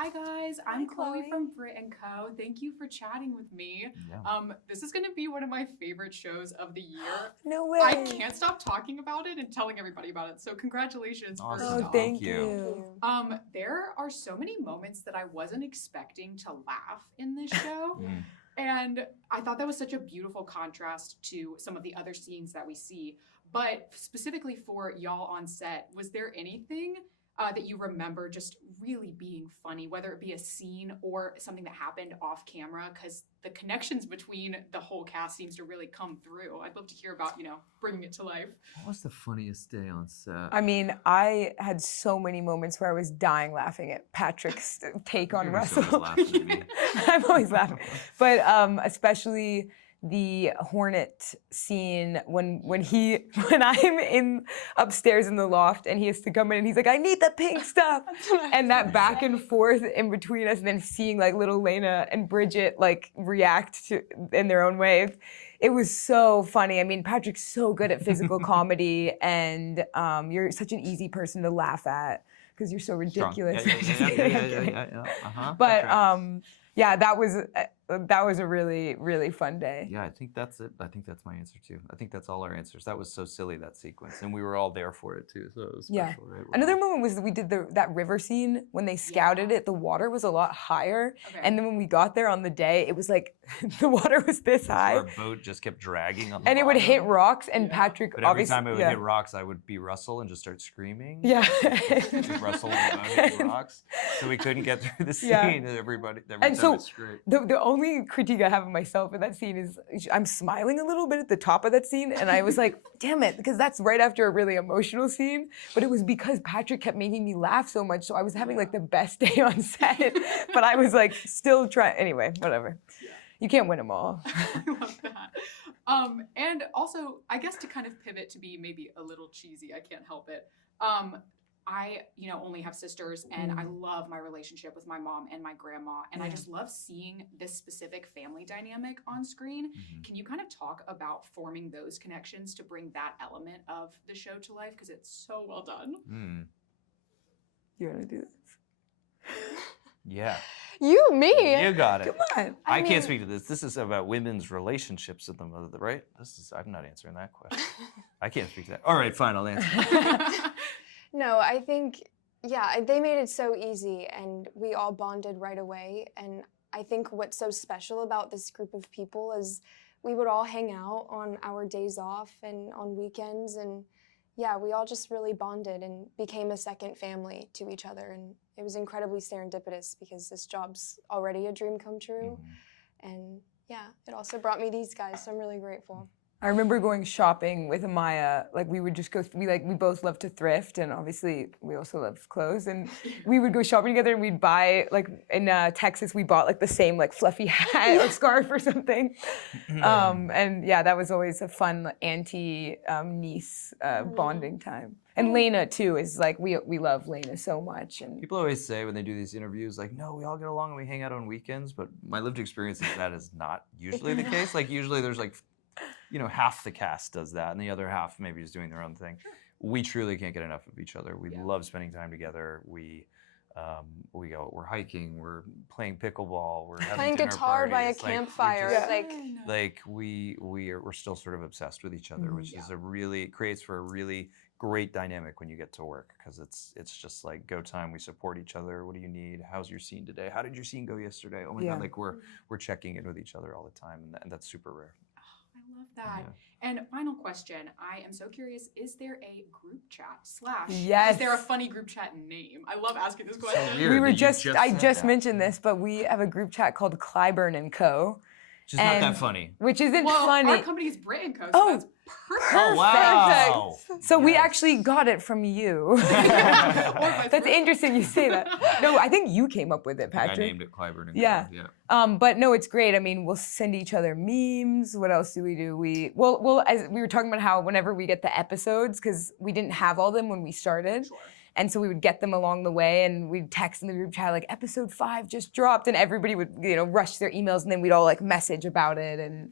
Hi guys, I'm Chloe Chloe. from Brit+Co. Thank you for chatting with me. Yeah. This is going to be one of my favorite shows of the year. No way. I can't stop talking about it and telling everybody about it. So congratulations first Awesome. off. Thank you. you. There are so many moments that I wasn't expecting to laugh in this show. Mm. And I thought that was such a beautiful contrast to some of the other scenes that we see. But specifically for y'all on set, was there anything that you remember just really being funny, whether it be a scene or something that happened off camera? Because the connections between the whole cast seems to really come through. I'd love to hear about, bringing it to life. What was the funniest day on set? I mean, I had so many moments where I was dying laughing at Patrick's take on You're Russell. always laughing at me. I'm always laughing. But especially the Hornet scene when I'm in upstairs in the loft and he has to come in and he's like, I need the pink stuff. And that back and forth in between us and then seeing like little Lena and Bridget like react to in their own way. It was so funny. I mean, Patrick's so good at physical comedy and you're such an easy person to laugh at because you're so ridiculous. Yeah. Uh-huh. But yeah, that was a really, really fun day. Yeah, I think that's it. I think that's my answer too. I think that's all our answers. That was so silly, that sequence, and we were all there for it too. So it was special, right? Another moment was that we did that river scene when they scouted it. The water was a lot higher, and then when we got there on the day, it was like the water was this high. Our boat just kept dragging on the and it would bottom. hit rocks, and Patrick But every obviously time it would hit rocks, I would be Russell and just start screaming. Yeah. Just Russell and the boat hitting rocks, so we couldn't get through the scene. Yeah. And every And time so it's great. the only critique I have of myself in that scene is I'm smiling a little bit at the top of that scene, and I was like, damn it, because that's right after a really emotional scene, but it was because Patrick kept making me laugh so much, so I was having like the best day on set, but I was like still trying, anyway, whatever. Yeah. You can't win them all. I love that. And also, I guess to kind of pivot to be maybe a little cheesy, I can't help it. I, only have sisters, and I love my relationship with my mom and my grandma, and I just love seeing this specific family dynamic on screen. Mm-hmm. Can you kind of talk about forming those connections to bring that element of the show to life? Because it's so well done. Mm. You want to do this? Yeah. Me. You got it. Come on. I can't speak to this. This is about women's relationships in the mother, right? I'm not answering that question. I can't speak to that. All right, fine, I'll answer. No, I think, they made it so easy and we all bonded right away. And I think what's so special about this group of people is we would all hang out on our days off and on weekends. And we all just really bonded and became a second family to each other. And it was incredibly serendipitous because this job's already a dream come true. Mm-hmm. And it also brought me these guys, so I'm really grateful. I remember going shopping with Amiah. Like we would just go. We both love to thrift, and obviously we also love clothes. And we would go shopping together, and we'd buy like in Texas, we bought like the same like fluffy hat or scarf or something. And that was always a fun auntie niece bonding time. And Lena too is like we love Lena so much. And People always say when they do these interviews, like, no, we all get along and we hang out on weekends. But my lived experience is that is not usually the case. Like usually there's like, half the cast does that, and the other half maybe is doing their own thing. We truly can't get enough of each other. We love spending time together. We're hiking, we're playing pickleball, we're having Playing dinner guitar by a parties. campfire. We're still sort of obsessed with each other, which is creates for a really great dynamic when you get to work, because it's just like go time. We support each other. What do you need? How's your scene today? How did your scene go yesterday? Oh my God, like we're checking in with each other all the time, and that's super rare. I love that. Yeah. And final question, I am so curious, is there a group chat / Yes. is there a funny group chat name? I love asking this question. weird. we were that you I said just that. mentioned this, but we have a group chat called Clyburn & Co. Which is not that funny. Which isn't Well, funny. our company is Brit+Co, so Oh, that's perfect. Oh, wow. So we Yes. actually got it from you. That's interesting you say that. No, I think you came up with it, I Patrick. named it Clyburn. Yeah. Yeah. But no, it's great. I mean, we'll send each other memes. What else do? Well, as we were talking about how whenever we get the episodes, because we didn't have all them when we started. Sure. And so we would get them along the way, and we'd text in the group chat like episode 5 just dropped, and everybody would rush their emails, and then we'd all like message about it. And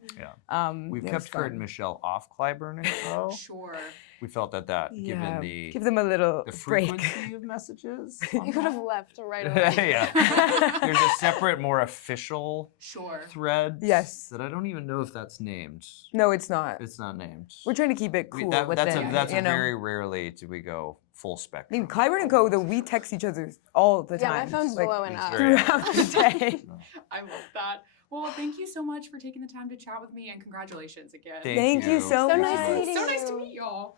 We've it kept was Kurt fun. and Michelle off Clyburn & Co. Sure. we felt that given the give them a little break. frequency of messages. You could have left right away. Yeah. There's a separate, more official Sure. thread. Yes. That I don't even know if that's named. No, it's not. It's not named. We're trying to keep it cool with that's it. that's you know? very rarely do we go full I spectrum. mean, Clyburn and Co. Though we text each other all the Yeah, time. my phone's like, blowing it's up. very- throughout the day. I love that. Well, thank you so much for taking the time to chat with me, and congratulations again. Thank you so So much. nice meeting So nice to you. meet y'all.